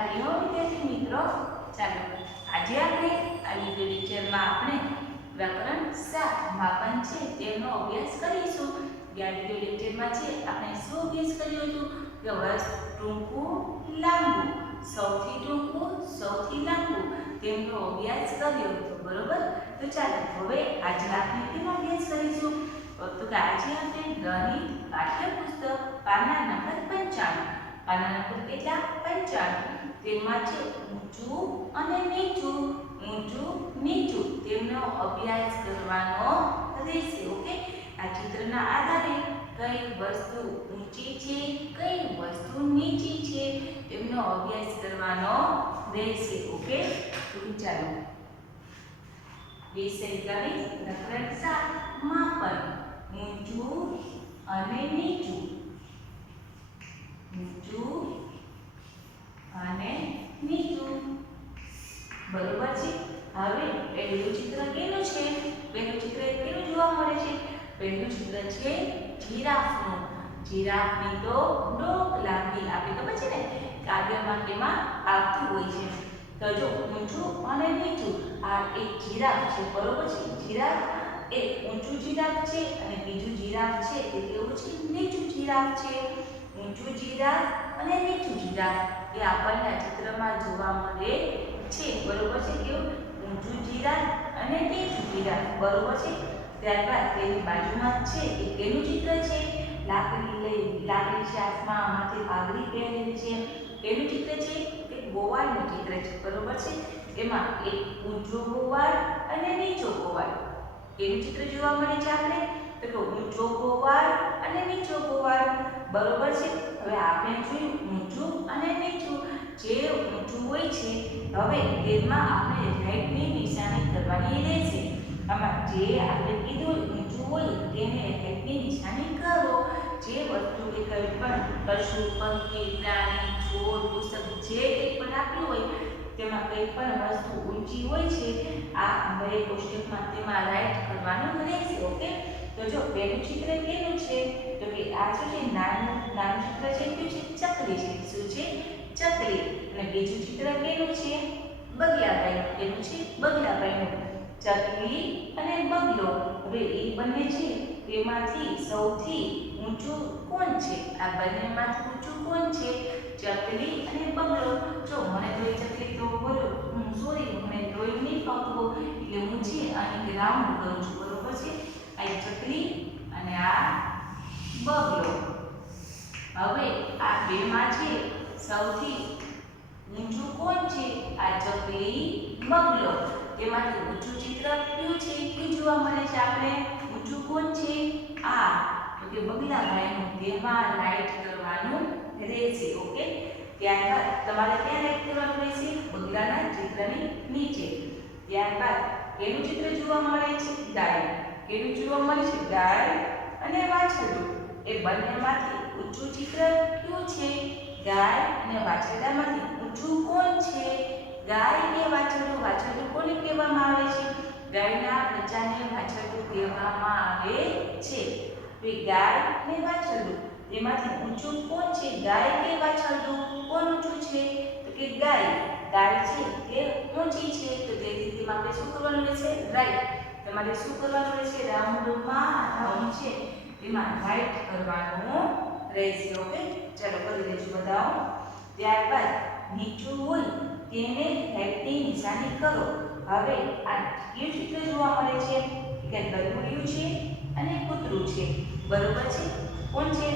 હરિયો વિદ્યાર્થી મિત્રો, ચાલો આજે આપણે આ વિડિયો લેક્ચરમાં આપણે વ્યાકરણ 7 માપન છે તેનો અભ્યાસ કરીશું. આ વિડિયો લેક્ચરમાં છે આપણે શું અભ્યાસ કર્યો હતો કે ટૂંકું લાંબુ, સૌથી ટૂંકું સૌથી લાંબુ તેમનો અભ્યાસ કર્યો હતો, બરોબર. તો ચાલો હવે આજે આપણે તેનો અભ્યાસ કરીશું. તો કે આજે આપણે ગણિત પાઠ્યપુસ્તક પાના નંબર 95 પાના નંબર કેટલા 95 તેમાં છે ઊંચું અને નીચું, ઊંચું નીચું તેમનો અભ્યાસ કરવાનો રહેશે. ઓકે, આ ચિત્રના આધારે કઈ વસ્તુ ઊંચી છે કઈ વસ્તુ નીચી છે તેમનો અભ્યાસ કરવાનો રહેશે. ઓકે, તો ચાલો વિષય ગણિત પ્રકરણ 7 માપન, ઊંચું અને નીચું, ઊંચું અને નીચું, બરોબર છે. હવે પહેલું ચિત્ર કેનું છે? પહેલું ચિત્ર કેનું જોવા મળે છે? પહેલું ચિત્ર છે જીરાફનું. જીરાફની તો ડોક લાંબી, આપણે ખબર છે ને કાવ્યમાં કેમાં આવતું હોય છે. તો જો ઊંચું અને નીચું, આ એક જીરાફ છે, બરોબર છે. જીરાફ એ ઊંચું જીરાફ છે અને બીજું જીરાફ છે તે કેવું છે? નીચું જીરાફ છે. ઊંચું જીરાફ અને નીચું જીરાફ એ આપણને ચિત્રમાં જોવા મળે છે, બરોબર છે. કેવું? ઊંચું જીરાફ અને નીચું જીરાફ, બરોબર છે. ત્યારબાદ તેની બાજુમાં છે એ કેનું ચિત્ર છે? લાકડી છે, હાથમાં માથે પાઘડી પહેરેલી છે, એનું ચિત્ર છે. એક ગોવાળનું ચિત્ર છે, બરોબર છે. એમાં એક ઊંચો ગોવાળ અને નીચો ગોવાળ એનું ચિત્ર જોવા મળે છે આપણે. તો ઊંચો ગોવાળ અને નીચો ગોવાળ, બરોબર છે. હવે આપણે જોયું ઊંચું અને નીચું. જે ઊંચું હોય છે હવે તેમાં આપણે રાઈટની નિશાની કરવાની રહેશે. આમાં જે આપણે કીધું ઊંચું હોય તેને રાઈટની નિશાની કરો. જે વસ્તુ કે કંઈ પણ પશુ, પંખી, પ્રાણી, છોડ, પુસ્તક જે કંઈ પણ આપ્યું હોય તેમાં કંઈ પણ વસ્તુ ઊંચી હોય છે આ બે કોષ્ટકમાં તેમાં રાઈટ કરવાનું રહેશે. ઓકે, તો જો પહેલું ચિત્ર કેનું છે? તો કે આ શું છે? નાનું ચિત્ર છે, કયું છે? ચકલી છે. શું છે? ચકલી. અને બીજું ચિત્ર કેનું છે? બગલાભાઈ. કેનું છે? બગલાભાઈનું. ચકલી અને બગલો, હવે એ બંને છે તેમાંથી સૌથી ઊંચું કોણ છે? આ બંનેમાંથી ઊંચું કોણ છે? ચકલી અને બગલો. જો મને તો એ ચકલી તો બોલો સોરી મને ડ્રોઈંગ નહીં ફાવતું એટલે હું છે અને રાઉન્ડ કરું છું, બરોબર છે. આ ચકલી અને આ બગલો. હવે આ બેમાં છે સૌથી ઊંચું કોણ છે? આ ચકલી, બગલો. તેમાંથી ઊંચું ચિત્ર કયું છે? કયું જોવા મળે છે આપણે? ઊંચું કોણ છે? આ તો કે બગલાભાઈનું. તેમાં રાઈટ કરવાનું રહેશે. ઓકે, ત્યારબાદ તમારે ક્યાં રાઈટ કરવાનું રહેશે? બગલાના ચિત્રની નીચે. ત્યારબાદ કેનું ચિત્ર જોવા મળે છે? ગાય. કેનું જોવા મળે છે? ગાય અને વાછરડું. એ બંનેમાંથી ઊંચું ચિત્ર કયું છે? ગાય અને વાછરડામાંથી ઊંચું કોણ છે? ગાય કે વાછરડું? વાછરડું કોને કહેવામાં આવે છે? ગાયના બચ્ચાને વાછરડું કહેવામાં આવે છે. તો ગાય અને વાછરડું એમાંથી ઊંચું કોણ છે? ગાય કે વાછરડું? કોણ ઊંચું છે? તો કે ગાય. ગાય છે તે ઊંચી છે, તો તેથી તેમાં આપણે શું કરવાનું રહેશે? રાઈટ. તમારે શું કરવાનું રહેશે? રાઉન્ડ છે એમાં રાઈટ કરવાનું રહેશે. ઓકે, ચાલો કરી લેજો બધા. ત્યારબાદ નીચું હોય તેને રાઈટની નિશાની કરો. હવે આ કયું ચિત્ર જોવા મળે છે? કે ગરુડિયું છે અને કૂતરું છે, બરોબર છે. કોણ છે?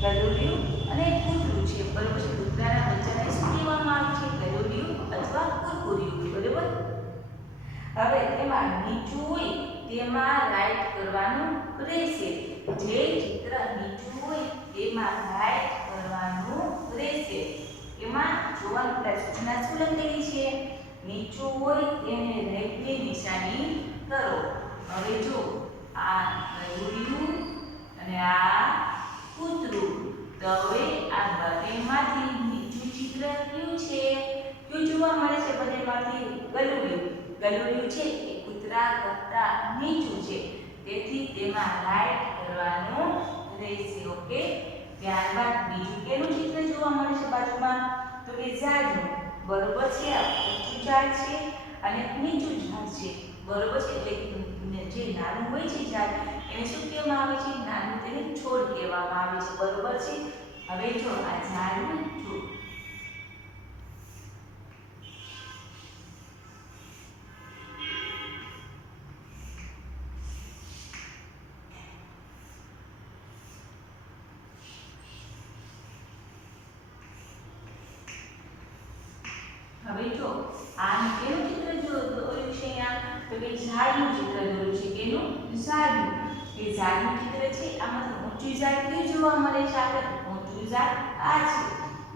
ગરુડિયું અને કૂતરું છે, બરોબર છે. કૂતરાના બચ્ચાને શું કહેવામાં આવે છે? ગરુડિયું અથવા કુરકુરિયું, બરોબર. હવે તેમાં નીચું હોય તેમાં રાઈટ કરવાનું રહેશે. જે ચિત્ર નીચું હોય તેમાં રાઈટ કરવાનું રહેશે. એમાં જોવાનું કે સૂચના શું લખેલી છે? નીચું હોય તેને રાઈટની નિશાની કરો. હવે જો આ ગરુડિયું અને આ કૂતરું, તો હવે આ બંનેમાંથી નીચું ચિત્ર કયું છે? કયું જોવા મળે છે બંનેમાંથી? ગરુડિયું. ગરુડિયું છે એ કૂતરા કરતા નીચું છે, તેથી તેમાં રાઈટ કરવાનું રહેશે. ઓકે, ત્યારબાદ બીજું કેનું ચિત્ર જોવા મળે છે બાજુમાં? તો કે ઝાડનું. બરોબર છે. આ ઊંચું ઝાડ છે અને નીચું ઝાડ છે. બરોબર છે. એટલે જે નાનું હોય છે ઝાડ એને શું કહેવામાં આવે છે? નાનું તેને છોડ કહેવામાં આવે છે. બરોબર છે. હવે જો આ ઝાડને જો હવે જો આ કેનું ચિત્ર દોર્યું છે અહીંયા? તો કે ઝાડનું ચિત્ર દોર્યું છે. કેનું? ઝાડનું. એ ઝાડનું ચિત્ર છે. આમાં ઊંચું ઝાડ કયું જોવા મળે છે? આપણે ઊંચું ઝાડ આ છે.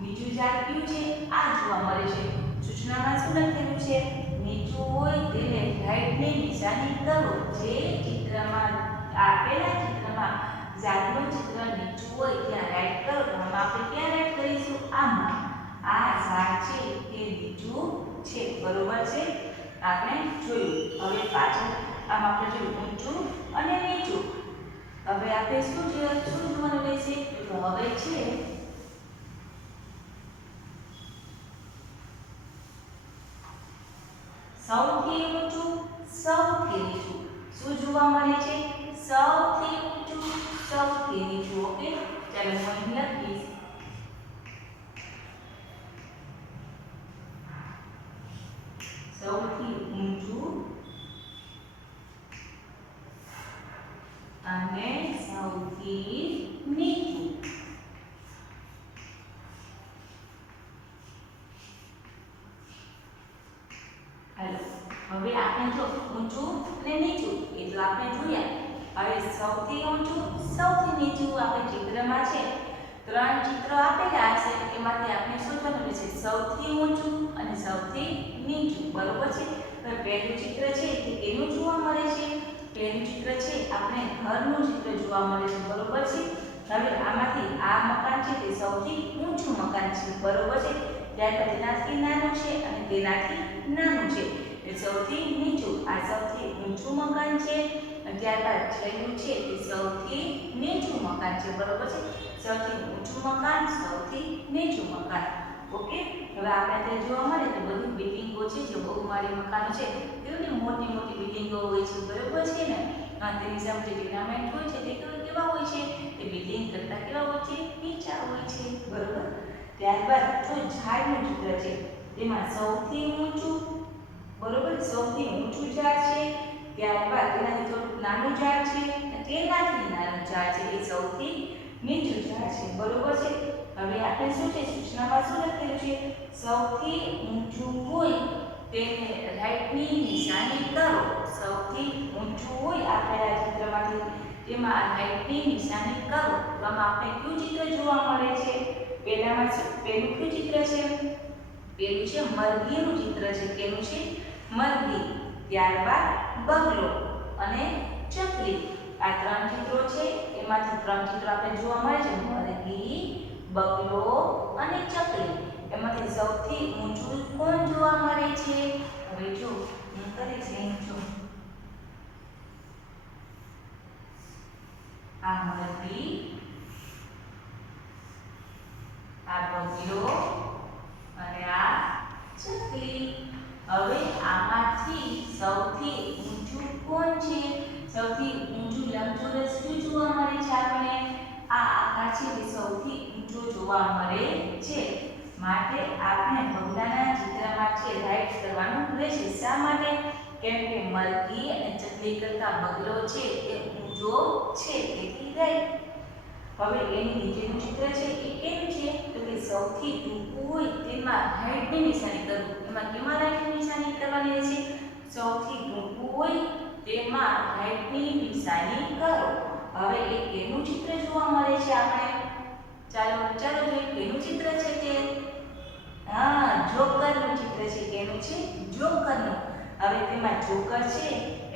નીચું ઝાડ કયું છે? આ જોવા મળે છે. સૂચનામાં શું લખેલું છે? નીચું હોય તેને રાઈટની નિશાની કરો. જે ચિત્રમાં આપેલા ચિત્રમાં ઝાડનું ચિત્ર નીચું હોય ત્યાં રાઈટ કરો. તો આમાં આપણે ક્યાં રાઈટ કરીશું? આમાં. આ ઝાડ છે તે નીચું છે. બરોબર છે. આપણે જોયું. હવે પાછળ આમ આપણે જોયું ઊંચું અને નીચું. હવે આપણે શું જોવાનું રહેશે? તો હવે છે સૌથી ઊંચું, સૌથી નીચું. શું જોવા મળે છે? સૌથી ઊંચું, સૌથી નીચું. ઓકે, ચાલો હું અહીં લખીશ. સૌથી ઊંચું અને સૌથી નીચું. હાલો, હવે આપણે જો ઊંચું અને નીચું એ તો આપણે જોયા. હવે સૌથી ઊંચું, સૌથી નીચું આપણે ચિત્રમાં છે. ત્રણ ચિત્રો આપેલા છે. એમાંથી આપણે શોધવાનું રહેશે સૌથી ઊંચું અને સૌથી નીચું. બરોબર છે. હવે પહેલું ચિત્ર છે તે કેનું જોવા મળે છે? પહેલું ચિત્ર છે આપણે ઘરનું ચિત્ર જોવા મળે છે. બરોબર છે. હવે આમાંથી આ મકાન છે તે સૌથી ઊંચું મકાન છે. બરોબર છે. ત્યારબાદ તેનાથી નાનું છે અને તેનાથી નાનું છે એ સૌથી નીચું. આ સૌથી ઊંચું મકાન છે. ત્યારબાદ છેલ્લું છે તે સૌથી નીચું મકાન છે. બરોબર છે. સૌથી ઊંચું મકાન, સૌથી નીચું મકાન. ઓકે, હવે આપણે ત્યાં જોવા મળે તો બધી બિલ્ડિંગો છે જે બહુમાળી મકાનો છે તેઓની મોટી મોટી બિલ્ડિંગો હોય છે. બરોબર છે ને? તેની સામે જે ટેનામેન્ટ હોય છે તે કેવા હોય છે? તે બિલ્ડિંગ કરતા કેવા હોય છે? નીચા હોય છે. બરોબર. ત્યારબાદ જો ઝાડનું ચિત્ર છે તેમાં સૌથી ઊંચું, બરોબર, સૌથી ઊંચું ઝાડ છે. ત્યારબાદ તેનાથી થોડુંક નાનું ઝાડ છે અને તેનાથી નાનું ઝાડ છે એ સૌથી નીચું ઝાડ છે. બરોબર છે. હવે આપણે શું છે સૂચનામાં શું લખેલું છે? સૌથી ઊંચું હોય તેને રાઈટની નિશાની કરો. સૌથી ઊંચું હોય આપેલા ચિત્રમાંથી તેમાં રાઈટની નિશાની કરો. તો આમાં આપણે કયું ચિત્ર જોવા મળે છે? પહેલું કયું ચિત્ર છે? પેલું છે મરઘીનું ચિત્ર છે. કેનું છે? મરઘી. ત્યારબાદ બગલો અને ચકલી. આ ત્રણ ચિત્રો છે. એમાંથી ત્રણ ચિત્રો આપણે જોવા મળે છે મરઘી, બગલો અને ચકલી. એમાંથી સૌથી ઊંચું કોણ જોવા મળે છે? હવે જો હું કરીશ અહીં જો આ મરઘી, આ બગલો અને આ ચકલી. હવે આમાંથી સૌથી ઊંચું કોણ છે? સૌથી ઊંચું લંબચોરસ કયું જોવા મળે છે? આપણે આ આકાર છે તે સૌથી ઊંચો જોવા મળે છે. માટે આપણે બગલાના ચિત્રમાં છે રાઈટ કરવાનું રહેશે. શા માટે? કેમ કે મરઘી અને ચકલી કરતા બગલો છે એ ઊંચો છે તેથી રાઈટ. હવે એની નીચેનું ચિત્ર છે એ કેવું છે? તો કે સૌથી ટૂંકું હોય તેમાં રાઈટની નિશાની કરવું. એમાં કેમાં રાઈટની નિશાની કરવાની રહેશે? સૌથી ટૂંકું હોય તેમાં રાઈટની નિશાની કરો. હવે એ કેનું ચિત્ર જોવા મળે છે આપણે? ચાલો જોઈએ કેનું ચિત્ર છે તે? હા, જોકરનું ચિત્ર છે. કેનું છે? જોકરનું. હવે તેમાં જોકર છે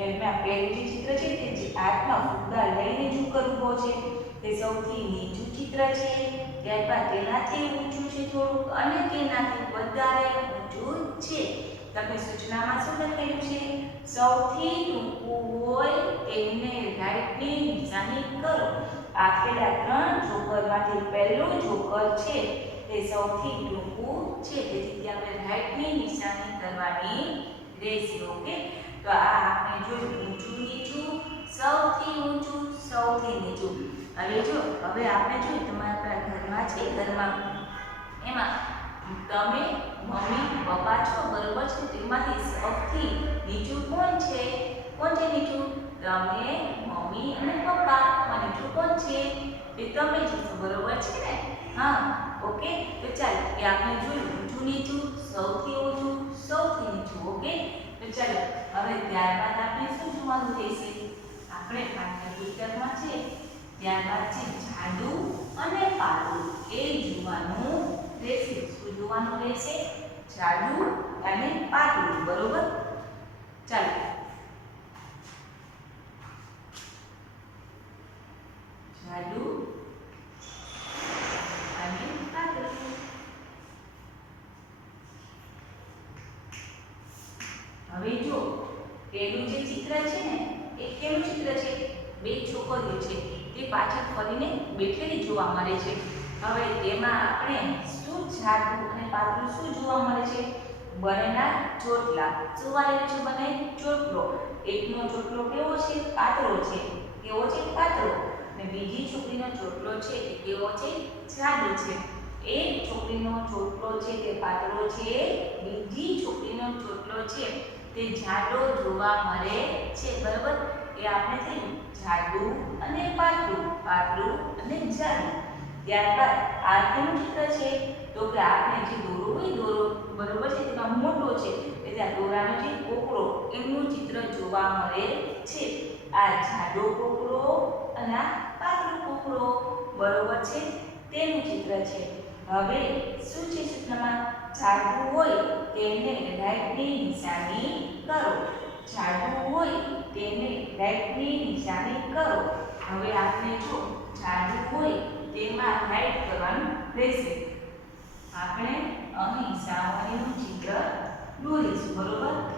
એમાં પહેલું જે ચિત્ર છે તે જે હાથમાં ફુગ્ગા લઈને જોકર ઊભો છે તે સૌથી નીચું ચિત્ર છે. ત્યારબાદ તેનાથી ઊંચું છે થોડુંક અને તેનાથી વધારે ઊંચું છે. તમે સૂચનામાં શું લખેલું છે? સૌથી ટૂંકું હોય તેને રાઈટની નિશાની કરો. આપેલા ત્રણ જોકરમાંથી પહેલું જોકર છે તે સૌથી ટૂંકું છે, તેથી આપણે રાઈટની નિશાની કરવાની રહેશે. ઓકે, તો આ આપણે જોયું ઊંચું નીચું, સૌથી ઊંચું, સૌથી નીચું. હવે જો હવે આપણે જોયું તમારા ઘરમાં છે, ઘરમાં એમાં તમે મમ્મી પપ્પા છો, બરોબર છે? તેમાંથી સૌથી નીચું કોણ છે? કોણ છે નીચું? તમે મમ્મી અને પપ્પા. માં નીચું કોણ છે? એ તમે છો, બરોબર છે ને? હા, ઓકે. તો ચાલો એ આપણે જોયું ઊંચું નીચું, સૌથી ઊંચું, સૌથી નીચું. ઓકે, તો ચાલો હવે ત્યારબાદ આપણે શું જોવાનું રહેશે? આપણે પાઠ્યપુસ્તકમાં છે ત્યારબાદ છે જાડું અને પાતળું એ જોવાનું રહેશે. શું જોવાનું રહેશે? જાડું અને પાતળું. બરોબર, ચાલો જાડું અને પાતળું. હવે જો પેલું જે ચિત્ર છે ને એ કેવું ચિત્ર છે? બે છોકરીઓ છે તે પાછળ ફરીને બેઠેલી જોવા મળે છે. હવે તેમાં આપણે શું જાડું અને પાતળું શું જોવા મળે છે? બંનેના ચોટલા. શું વાળેલું છે? બંને ચોટલો. એકનો ચોટલો કેવો છે? પાતળો છે. કેવો છે? પાતળો. અને બીજી છોકરીનો ચોટલો છે એ કેવો છે? જાડો છે. એક છોકરીનો ચોટલો છે તે પાતળો છે, બીજી છોકરીનો ચોટલો છે તે જાડો જોવા મળે છે. બરાબર, એ આપણે થયું જાડું અને પાતળું, પાતળું અને જાડું. ત્યારબાદ આ કેવું ચિત્ર છે? તો કે આપણે જે દોરો હોય, દોરો બરોબર છે, તેમાં મોટો છે એટલે આ દોરાનો જે કોકરો એનું ચિત્ર જોવા મળે છે. આ જાડો કોકરો અને આ પાતળો કોકરો, બરોબર છે, તેનું ચિત્ર છે. હવે શું છે સૂત્રમાં? જાડું હોય તેને રાઈટની નિશાની કરો. જાડું હોય તેને રાઈટની નિશાની કરો. હવે આપણે જો જાડું હોય તેમાં રાઈટ કરવાનું રહેશે. આપણે અહીં સાવરણીનું ચિત્ર દોરીશું. બરોબર,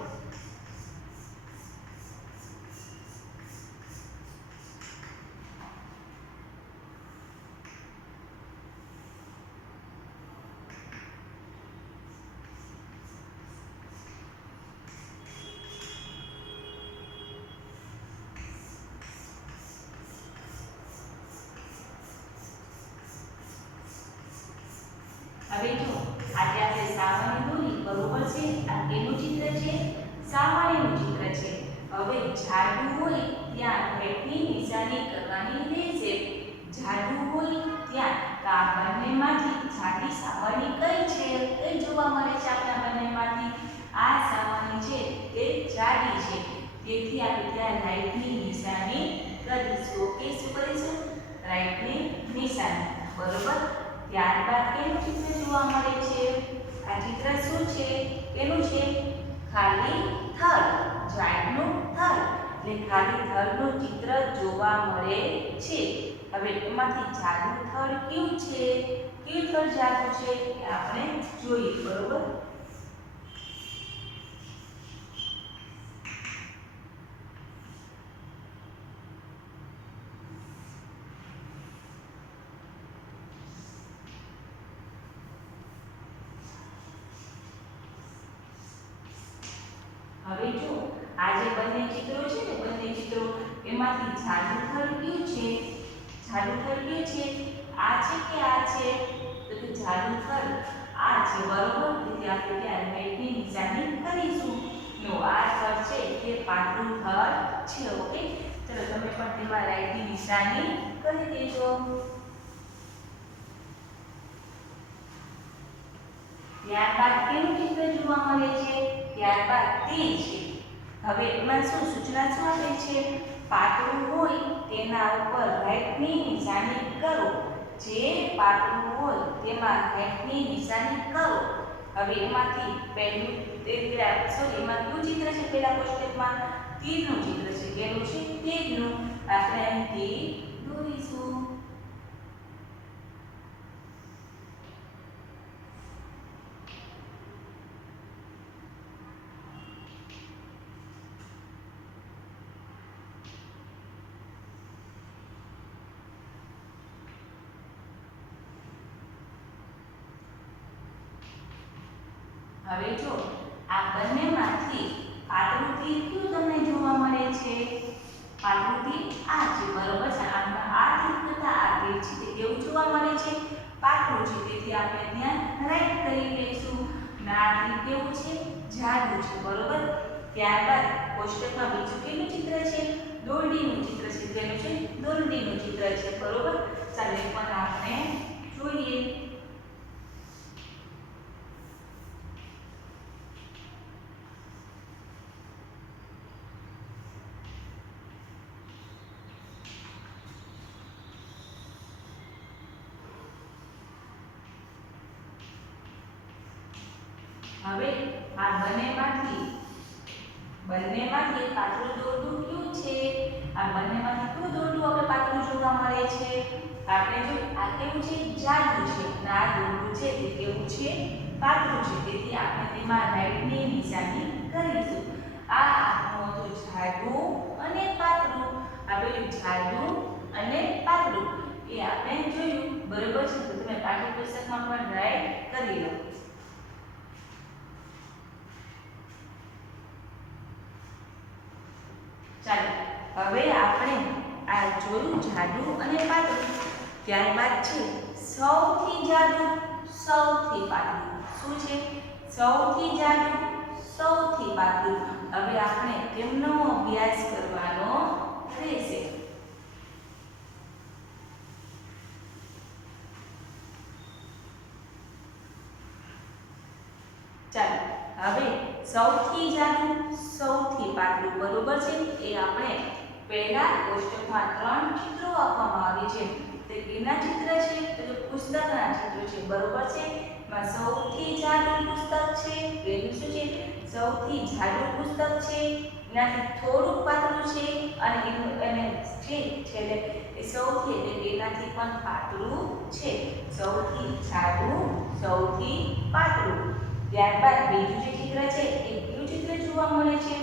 હવે જો આજે આપણે સાવરણી દોરી, બરોબર છે? આ કેનું ચિત્ર છે? સાવરણીનું ચિત્ર છે. હવે જાડું હોય ત્યાં રાઈટની નિશાની કરવાની રહેશે. જાડું હોય ત્યાં તો આ બંનેમાંથી જાડી સાવરણી કઈ છે? કઈ જોવા મળે છે આપણા બંનેમાંથી? આ સાવરણી છે તે જાડી છે, તેથી આપણે ત્યાં રાઈટની નિશાની કરીશું. ઓકે, શું કરીશું? રાઈટની નિશાની. બરોબર, ત્યારબાદ કેનું ચિત્ર જોવા મળે છે? આ ચિત્ર શું છે? કેનું છે? ખાલી થર, જાડનું થર, એટલે ખાલી થરનું ચિત્ર જોવા મળે છે. હવે એમાંથી જાડું થર કયું છે? કયું થર જાડું છે એ આપણે જોઈએ. બરોબર, હવે જો આ જે બંને ચિત્રો છે ને, બંને ચિત્રો એમાંથી જાડું થર કયું છે? જાડું થર કયું છે? આ છે કે આ છે? તો કે જાડું થર આ છે. બરોબર, તેથી આપણે ત્યાં રાઈટની નિશાની કરીશું. નો આ થર છે તે પાતળું થર છે. ઓકે, ચલો તમે પણ તેમાં રાઈટની નિશાની કરી દેજો. ત્યારબાદ કેવું ચિત્ર જોવા મળે છે? ત્યારબાદ તીર છે. હવે એમાં શું સૂચના શું આપે છે? પાતળું હોય તેના ઉપર રાઈટની નિશાની કરો. જે પાતળું હોય તેમાં રાઈટની નિશાની કરો. હવે એમાંથી પહેલું એમાં કયું ચિત્ર છે? પહેલા કોષ્ટકમાં તીરનું ચિત્ર છે. કેનું છે? તીરનું. આપણે અહીં તીર દોરીશું. હવે જો આ બંનેમાંથી પાતળું તીર કયું તમને જોવા મળે છે? પાતળું તીર આ છે, બરોબર છે. આમાં આ તીર કરતા આ તીર છે તે કેવું જોવા મળે છે? પાતળું છે. તેથી આપણે ત્યાં રાઈટ કરી લઈશું. આ તીર કેવું છે? જાડું છે, બરોબર. ત્યારબાદ કોષ્ટકમાં બીજું કેનું ચિત્ર છે? દોરડીનું ચિત્ર છે. તેનું છે દોરડીનું ચિત્ર છે, બરોબર. ચાલો એ પણ આપણે જોઈએ. હવે આ બંનેમાંથી પાતળું દોરડું કયું છે? આ બંનેમાંથી કયું દોરડું આપણે પાતળું જોવા મળે છે? આપણે જો આ કેવું છે? જાડું છે. અને આ દોરડું છે તે કેવું છે? પાતળું છે. તેથી આપણે તેમાં રાઈટની નિશાની કરીશું. આ આપણું હતું જાડું અને પાતળું. આપણે જાડું અને પાતળું એ આપણે જોયું, બરોબર છે. તો તમે પાઠ્યપુસ્તકમાં પણ રાઈટ કરી લો. ચાલો હવે આપણે આ જોયું જાડું અને પાતળું. ત્યારબાદ છે સૌથી જાડું, સૌથી પાતળું. શું છે? સૌથી જાડું, સૌથી પાતળું. હવે આપણે તેમનો અભ્યાસ કરવાનો રહેશે. ચાલો હવે સૌથી જાડું, સૌથી પાતળું, બરોબર છે. એ આપણે પહેલા કોષ્ટકમાં 3 ચિત્રો આપવામાં આવી છે. તે કેના ચિત્ર છે? તો પુસ્તકના ચિત્રો છે, બરોબર છે. એમાં સૌથી જાડું પુસ્તક છે. પેલું શું છે? સૌથી જાડું પુસ્તક છે. એનાથી થોડુંક પાતળું છે અને જે છેલ્લે એ સૌથી એટલે એનાથી પણ પાતળું છે. સૌથી જાડું, સૌથી પાતળું. ત્યારબાદ બીજું જે ચિત્ર છે એ કયું ચિત્ર જોવા મળે છે?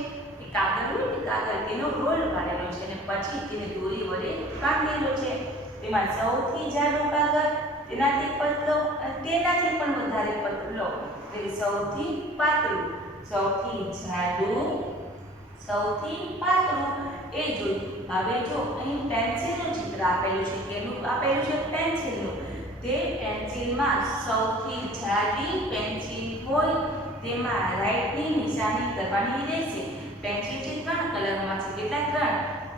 એ કાગળ હોય ને, કાગળ તેનો રોલ પાડેલો છે અને પછી તેને દોરી વડે બાંધેલો છે. તેમાં સૌથી જાડો કાગળ, તેનાથી પતલો અને તેનાથી પણ વધારે પતલો એટલે સૌથી પાતળું. સૌથી જાડું, સૌથી પાતળું એ જોયું. હવે જો અહીં પેન્સિલનું ચિત્ર આપેલું છે. કેનું આપેલું છે? પેન્સિલનું. તે પેન્સિલમાં સૌથી જાડી પેન્સિલ હોય તેમાં રાઈટની નિશાની કરવાની રહેશે. પેન્સિલ છે 3 કલરમાં છે. કેટલા?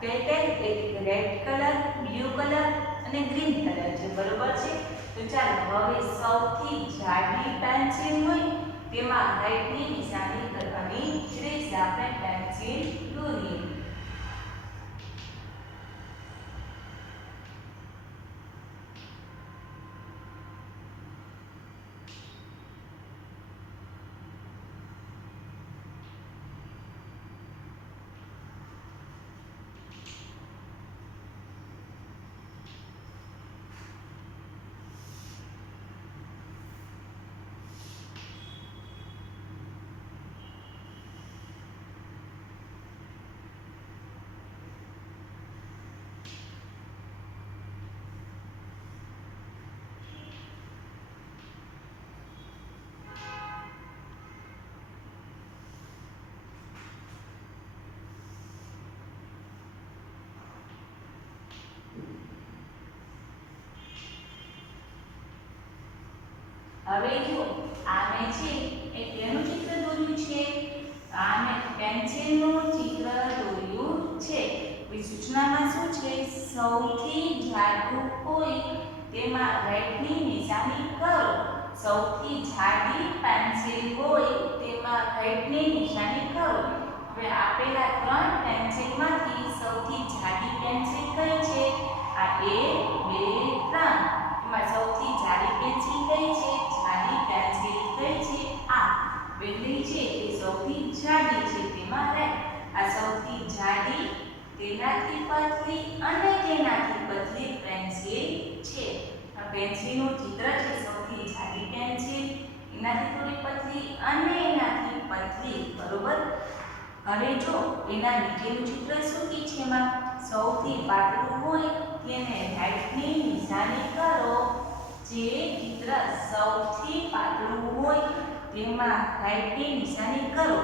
3. એક રેડ કલર, બ્લુ કલર અને ગ્રીન કલર છે, બરોબર છે. તો ચાલો હવે સૌથી જાડી પેન્સિલ હોય તેમાં રાઈટની નિશાની કરવાની રહેશે. આપણે પેન્સિલ દોરીએ. હવે જો આમે છે એ તેનું ચિત્ર દોર્યું છે. આમે પેન્સિલનું ચિત્ર દોર્યું છે. સૂચનામાં શું છે? સૌથી જાડું હોય તેમાં રાઈટની નિશાની કરો. સૌથી જાડી પેન્સિલ હોય તેમાં રાઈટની નિશાની કરો. હવે આપેલા 3 પેન્સિલમાંથી સૌથી જાડી પેન્સિલ કઈ છે? આ 1, 2, 3. એમાં સૌથી જાડી પેન્સિલ કઈ છે? જાડી પેન્સિલ કઈ છે? આ પહેલી છે એ સૌથી જાડી છે. તેમાં રાઈટ. આ સૌથી જાડી, તેનાથી પતલી અને તેનાથી પતલી પેન્સિલ છે. આ પેન્સિલનું ચિત્ર છે. સૌથી જાડી પેન્સિલ, એનાથી થોડી પતલી અને એનાથી પતલી, બરોબર. હવે જો એના નીચેનું ચિત્ર શું છે? એમાં સૌથી પાતળું હોય તેને રાઈટની નિશાની કરો. જે ચિત્ર સૌથી પાતળું હોય તેમાં રાઈટની નિશાની કરો.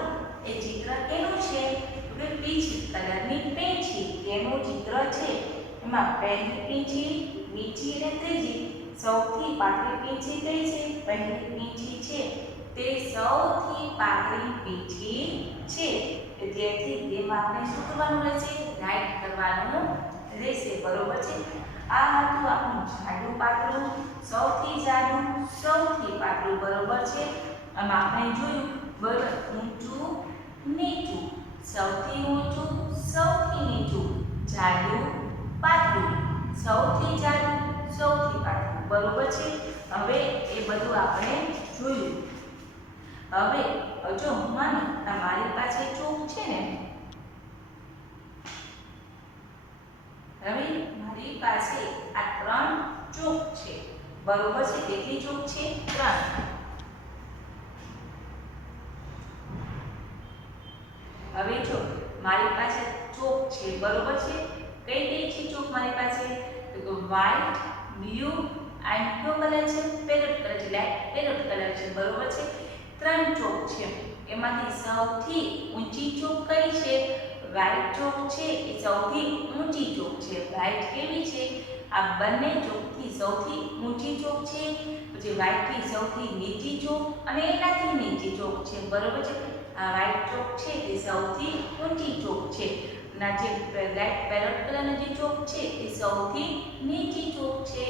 એ ચિત્ર કેનું છે? તો કે પીચ કલરની પેન્સિલ તેનું ચિત્ર છે. એમાં પહેલી પીંછી, બીજી અને ત્રીજી. સૌથી પાતળી પીંછી કઈ છે? પહેલી પીંછી છે તે સૌથી પાતળી પીંછી છે. તેથી તેમાં આપણે શું કરવાનું રહેશે? રાઈટ કરવાનું રહેશે. બરોબર છે. આ હતું આપણું જાડું પાતળું, સૌથી જાડું, સૌથી પાતળું. બરોબર છે. આમાં આપણે જોયું બરોબર ઊંચું નીચું, સૌથી ઊંચું, સૌથી નીચું, જાડું પાતળું, સૌથી જાડું, સૌથી પાતળું. બરોબર છે. હવે એ બધું આપણે જોયું. હવે જો માનો તમારી પાસે ચોક છે ને, હવે મારી પાસે આ 3 ચોક છે. બરોબર છે. કેટલી ચોક છે? 3. હવે જો મારી પાસે ચોક છે. બરોબર છે. કઈ કઈ છે ચોક મારી પાસે? તો વ્હાઈટ, બ્લુ એન્ડ કયો કલર છે? પેરોટ કલર છે. લાઈટ પેરોટ કલર છે. બરોબર છે. 3 ચોક છે. એમાંથી સૌથી ઊંચી ચોક કઈ છે? વ્હાઈટ ચોક છે. એ સૌથી ઊંચી ચોક છે. વ્હાઈટ કેવી છે? આ બંને ચોકથી સૌથી ઊંચી ચોક છે. પછી વ્હાઈટથી સૌથી નીચી ચોક અને એનાથી નીચી ચોક છે. બરોબર છે. આ વ્હાઈટ ચોક છે તે સૌથી ઊંચી ચોક છે. ના જે લાઈટ પેરોટ કલરનો જે ચોક છે એ સૌથી નીચી ચોક છે.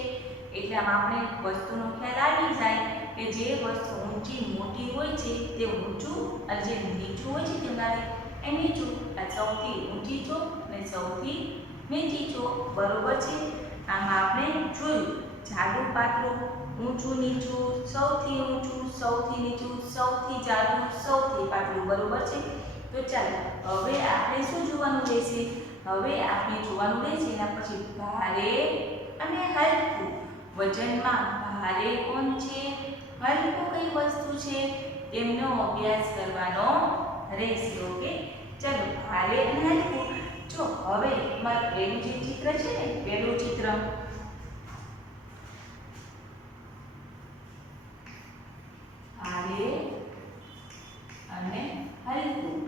એટલે આમાં આપણે વસ્તુનો ખ્યાલ આવી જાય કે જે વસ્તુ ઊંચી મોટી હોય છે તે ઊંચું અને જે નીચું હોય છે તેના એ નીચું. આ સૌથી ઊંચી ચોક અને સૌથી નીચી ચોક. બરોબર છે. આમાં આપણે જોયું જાડું પાતળું, ઊંચું નીચું, સૌથી ઊંચું, સૌથી નીચું, સૌથી જાડું, સૌથી પાતળું. બરોબર છે. તો ચાલો હવે આપણે શું જોવાનું રહેશે? હવે આપણે જોવાનું રહેશે એના પછી ભારે અને હલકું. વજનમાં ભારે કોણ છે? હલકું કઈ વસ્તુ છે? તેમનો અભ્યાસ કરવાનો રહેશે. ઓકે. ચાલો ભારે અને હલકું. જો હવે મારું પહેલું જે ચિત્ર છે ને, પહેલું ચિત્ર ભારે અને હલકું.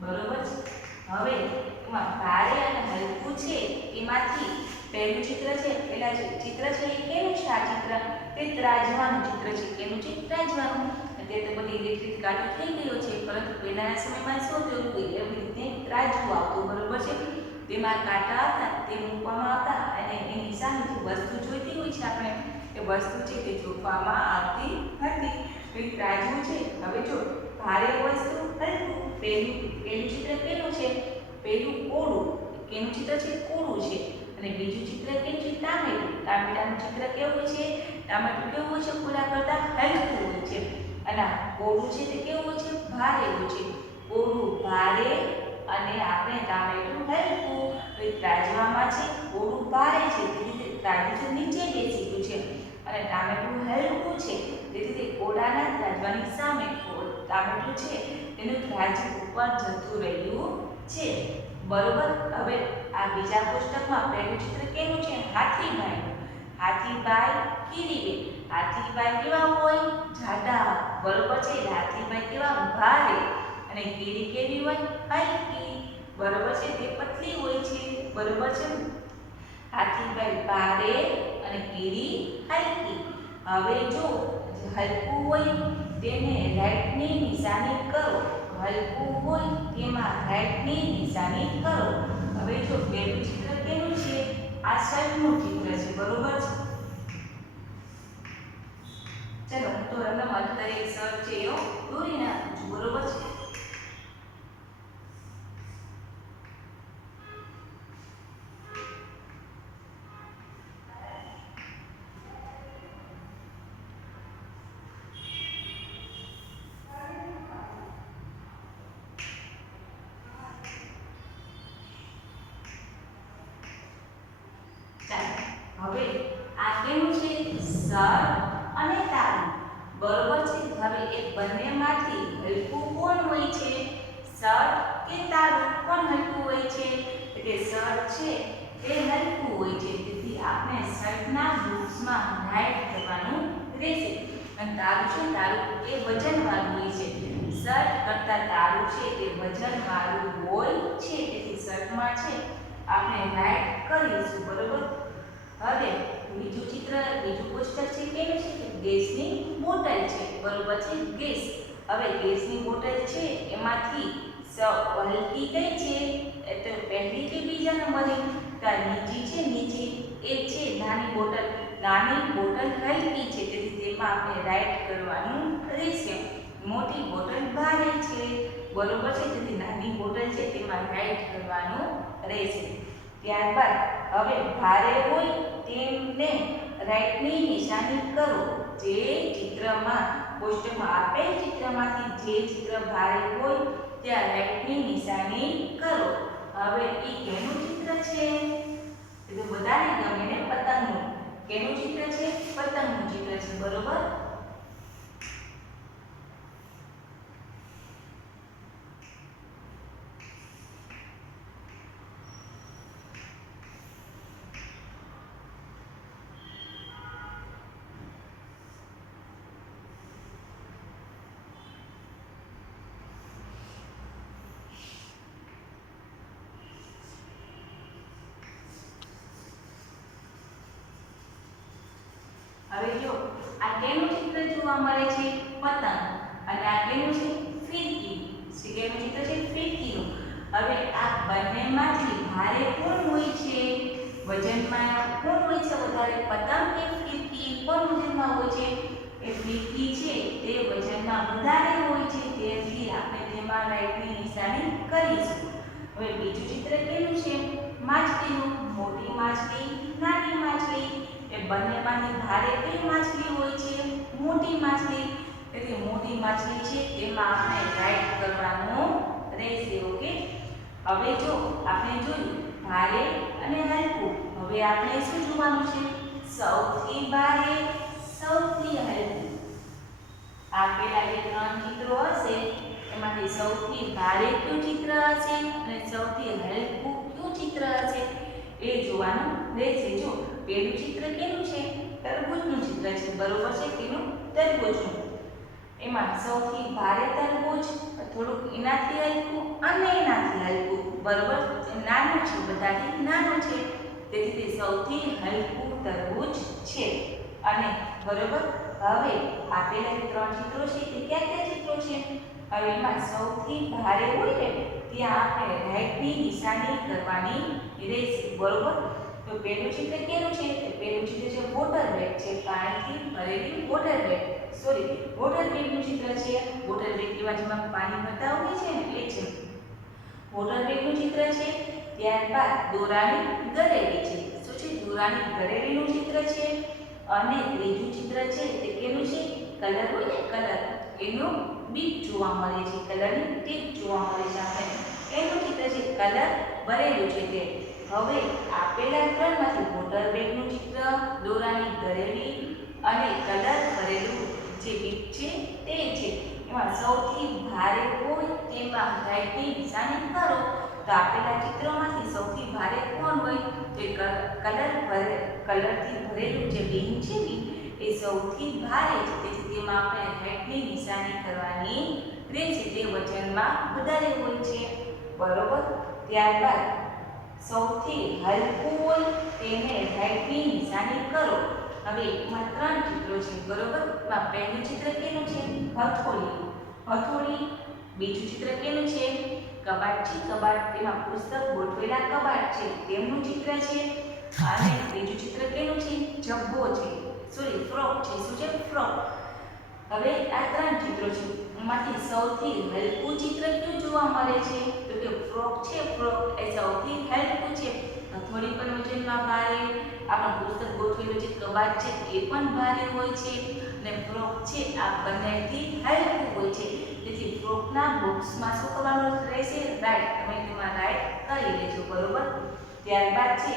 બરોબર છે. હવે એમાં ભારે અને હલકું છે એમાંથી પહેલું ચિત્ર છે, પેલા જે ચિત્ર છે એ કેનું છે? આ ચિત્ર તે ત્રાજવાનું ચિત્ર છે. કેનું છે? ત્રાજવાનું. અત્યારે તો બધી ઇલેક્ટ્રિક કાંટો થઈ ગયો છે, પરંતુ પહેલાના સમયમાં શું થયું? એવી રીતે ત્રાજવું આવતું. બરોબર છે. તેમાં કાંટા હતા તે મૂકવામાં આવતા અને એની સામે જે વસ્તુ જોઈતી હોય છે આપણે એ વસ્તુ છે તે જોવામાં આવતી હતી. તો ત્રાજવું છે. હવે જો ભારે વસ્તુ, હલકું. પહેલું ચિત્ર કેનું છે? પહેલું કોળું. કેનું ચિત્ર છે? કોળું છે. અને બીજું ચિત્ર કેવું છે? ટામેટું. ટામેટાનું ચિત્ર કેવું છે? ટામેટું કેવું છે? કોળા કરતા હલકું હોય છે. અને કોળું છે તે કેવું છે? ભારે હોય છે. કોળું ભારે અને આપણે ટામેટું હલકું. તો ત્રાજવામાં છે કોળું ભારે છે તેથી ત્રાજવું નીચે બેસી ગયું છે અને ટામેટું હલકું છે તેથી તે કોળાના ત્રાજવાની સામે ટામેટું છે તેનું ત્રાજવું ઉપર જતું રહ્યું છે. બરોબર. હવે આ બીજા કોષ્ટકમાં પહેલું ચિત્ર કેનું છે? હાથીભાઈનું. હાથીભાઈ, કીડીબેન. હાથીભાઈ કેવા હોય? જાડા. બરોબર છે. હાથીભાઈ કેવા? ભારે. અને કીડી કેવી હોય? હલકી. બરોબર છે. તે પતલી હોય છે. બરોબર છે. હાથીભાઈ ભારે અને કીડી હલકી. હવે જો હલકું હોય તેને રાઈટની નિશાની કરો. હલકું હોય તેમાં રાઈટની નિશાની કરો. હવે જો પહેલું ચિત્ર કેનું છે? આ શર્ટનું ચિત્ર છે. બરોબર છે. ચલો હું તો રંગમ અંતરે એક શર્ટ છે એવો દોરી નાખું છું. બરોબર છે. હવે આ કેવું છે? શર્ટ અને તાળું. બરોબર છે. હવે એ બંનેમાંથી હલકું કોણ હોય છે? શર્ટ કે તાળું? કોણ હલકું હોય છે? એટલે શર્ટ છે તે હલકું હોય છે. તેથી આપણે શર્ટના બોક્સમાં રાઈટ કરવાનું રહેશે. અને તારું છે તારું એ વજનવાળું હોય છે. શર્ટ કરતાં તારું છે તે વજનવાળું હોય છે. તેથી શર્ટમાં છે આપણે રાઈટ કરીશું. બરોબર. હવે બીજું કોષ્ટક છે કેનું છે કે ગેસની બોટલ છે. બરોબર છે. ગેસ. હવે ગેસની બોટલ છે એમાંથી હલકી કઈ છે એ તો પહેલી કે બીજા નંબરની તો નીચી છે. નીચી એ છે નાની બોટલ. નાની બોટલ હલકી છે તેથી તેમાં આપણે રાઈટ કરવાનું રહેશે. મોટી બોટલ ભારે છે. બરોબર છે. તેથી નાની બોટલ છે તેમાં રાઈટ કરવાનું રહેશે. ત્યારબાદ હવે ભારે હોય તેમને રાઈટની નિશાની કરો. જે ચિત્રમાં કોષ્ટકમાં આપેલ ચિત્રમાંથી જે ચિત્ર ભારે હોય ત્યાં રાઈટની નિશાની કરો. હવે એ કેનું ચિત્ર છે? એ તો બધાને ગમે ને પતંગનું. કેનું ચિત્ર છે? પતંગનું ચિત્ર છે. બરોબર. હવે જો આ કેનું ચિત્ર જોવા મળે છે? પતંગ. અને આ કેનું છે? ફિરકી. કેનું ચિત્ર છે? ફિરકીનું. હવે આ બંનેમાંથી ભારે કોણ હોય છે? વજનમાં કોણ હોય છે વધારે? પતંગ કે ફિરકી? કોણ વજનમાં હોય છે? એ ફિરકી છે તે વજનમાં વધારે હોય છે. તેથી આપણે તેમાં રાઈટની નિશાની કરીશું. હવે બીજું ચિત્ર કેનું છે? માછલીનું. મોટી માછલી, નાની માછલી. એ બંનેમાંથી ભારે કઈ માછલી હોય છે? મોટી માછલી. તેથી મોટી માછલી છે તેમાં આપણે રાઈટ કરવાનું રહેશે. ઓકે. હવે જો આપણે જોયું ભારે અને હલકું. હવે આપણે શું જોવાનું છે? સૌથી ભારે, સૌથી હલકું. આપેલા જે ત્રણ ચિત્રો હશે એમાંથી સૌથી ભારે કયું ચિત્ર હશે અને સૌથી હલકું કયું ચિત્ર હશે એ જોવાનું રહેશે. જો પેલું ચિત્ર કેનું છે? તરબૂચનું ચિત્ર છે. બરોબર છે. કેનું? તરબૂચનું. એમાં સૌથી ભારે તરબૂચ, થોડુંક એનાથી હલકું અને એનાથી હલકું. બરોબર. નાનું છે, બધાથી નાનું છે. તેથી તે સૌથી હલકું તરબૂચ છે. અને બરોબર. હવે આપેલા જે ત્રણ ચિત્રો છે તે ક્યાં ચિત્રો છે? હવે એમાં સૌથી ભારે હોય ને ત્યાં આપણે રાઈટની નિશાની કરવાની રહેશે. બરોબર. તો પેલું ચિત્ર કેનું છે? પેલું ચિત્ર છે વોટર બેગ છે. પાણીથી ભરેલી વોટર બેગ. વોટર બેગનું ચિત્ર છે. વોટર બેગ એવા જેમાં પાણી ભરતા હોય છે ને એ છે વોટર બેગનું ચિત્ર છે. ત્યારબાદ દોરાની ગરેલી છે. શું છે? દોરાની ગરેલીનું ચિત્ર છે. અને ત્રીજું ચિત્ર છે તે કેનું છે? કલર હોય ને કલર એનું બીજ જોવા મળે છે. કલરની ટીપ જોવા મળે છે આપણે. એનું ચિત્ર છે. કલર ભરેલું છે તે. હવે આપેલા ત્રણમાંથી વોટર બેગનું ચિત્ર, દોરાની ગરેલી અને કલર ભરેલું જે બીજ છે તે છે. એમાં સૌથી ભારે હોય તેમાં રાઈટની નિશાની કરો. તો આપેલા ચિત્રોમાંથી સૌથી ભારે કોણ હોય? તો કલરથી ભરેલું જે બીન છે ને એ સૌથી ભારે છે. તેથી તેમાં આપણે રાઈટની નિશાની કરવાની રહેશે. તે વજનમાં વધારે હોય છે. બરોબર. ત્યારબાદ સૌથી હલકું હોય તેને રાઈટની નિશાની કરો. હવે એમાં ત્રણ ચિત્રો છે. બરોબર. એમાં પહેલું ચિત્ર કેનું છે? હથોડી. બીજું ચિત્ર કેનું છે? કબાટ છે. કબાટ. એમાં પુસ્તક ગોઠવેલા કબાટ છે તેમનું ચિત્ર છે. અને ત્રીજું ચિત્ર કેનું છે? જબ્બો છે. ફ્રોક છે. શું છે? ફ્રોક. હવે આ ત્રણ ચિત્રો છે. એમાંથી સૌથી હલકું ચિત્ર કયું જોવા મળે છે? તો કે ફ્રોક છે. ફ્રોક એ સૌથી હલકું છે. હથોડી પણ વજનમાં ભારે. આપણું પુસ્તક ગોઠવેલું જે કબાટ છે એ પણ ભારે હોય છે. અને ફ્રોક છે આ બંનેથી હલકું હોય છે. તેથી ફ્રોકના બોક્સમાં શું કરવાનું રહેશે? રાઈટ. તમે તેમાં રાઈટ કરી લેજો. બરોબર. ત્યારબાદ છે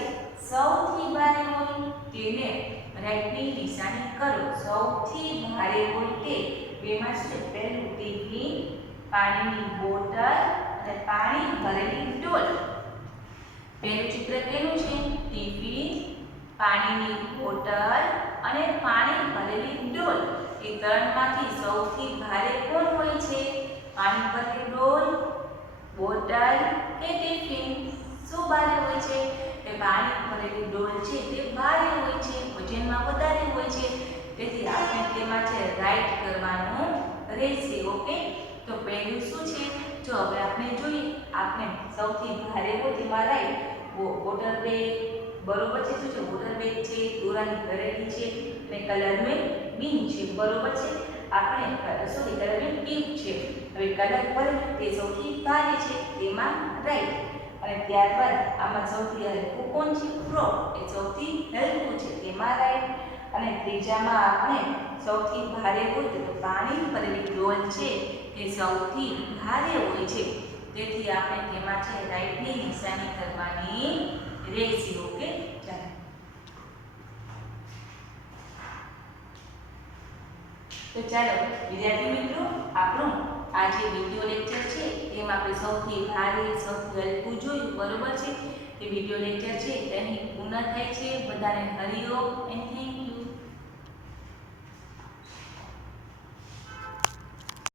સૌથી ભારે હોય તેને રાઈટની નિશાની કરો. સૌથી ભારે હોય તે બેમાં છે પહેલું ટિફિન, પાણીની બોટલ અને પાણી ભરેલી ડોલ. પહેલું ચિત્ર કેનું છે? ટિફિન, પાણીની બોટલ અને પાણી ભરેલી ડોલ એ ત્રણમાંથી સૌથી ભારે કોણ હોય છે? પાણી ભરેલી ડોલ, બોટલ કે ટિફિન? શું ભારે હોય છે? તે પાણી ભરેલી ડોલ છે તે ભારે હોય છે, વજનમાં વધારે હોય છે, તેથી આપણે તેમાં છે રાઈટ કરવાનું રહેશે. ઓકે, તો પહેલું શું છે? જો હવે આપણે જોઈએ, આપણે સૌથી ભારે હોય તેમાં રાઈટ વોટર બેગ, બરોબર છે. શું છે? વોટર બેગ છે, દોરાની ભરેલી છે અને કલરનું બીન છે, બરોબર છે. આપણે કલરનું ટીપ છે. હવે કલર ભરેલું તે સૌથી ભારે છે, તેમાં રાઈટ. અને ત્યારબાદ આમાં સૌથી હલકું કોણ છે? ફ્રોક, એ સૌથી હલકું છે, તેમાં રાઈટ. અને ત્રીજામાં આપણે સૌથી ભારે હોય તો પાણી ભરેલી ડોલ છે તે સૌથી ભારે હોય છે, તેથી આપણે તેમાં છે રાઈટની નિશાની કરવાની રહેશે. ઓકે, ચાલો. તો ચાલો વિદ્યાર્થી મિત્રો, આપણું આ જે વિડિયો લેક્ચર છે તેમાં આપણે સૌથી ભારે, સૌથી હલકું જોયું, બરોબર છે. એ વિડિયો લેક્ચર છે તેની પૂર્ણ થાય છે. બધાને હરિઓમ એન્ડ થેન્ક યુ.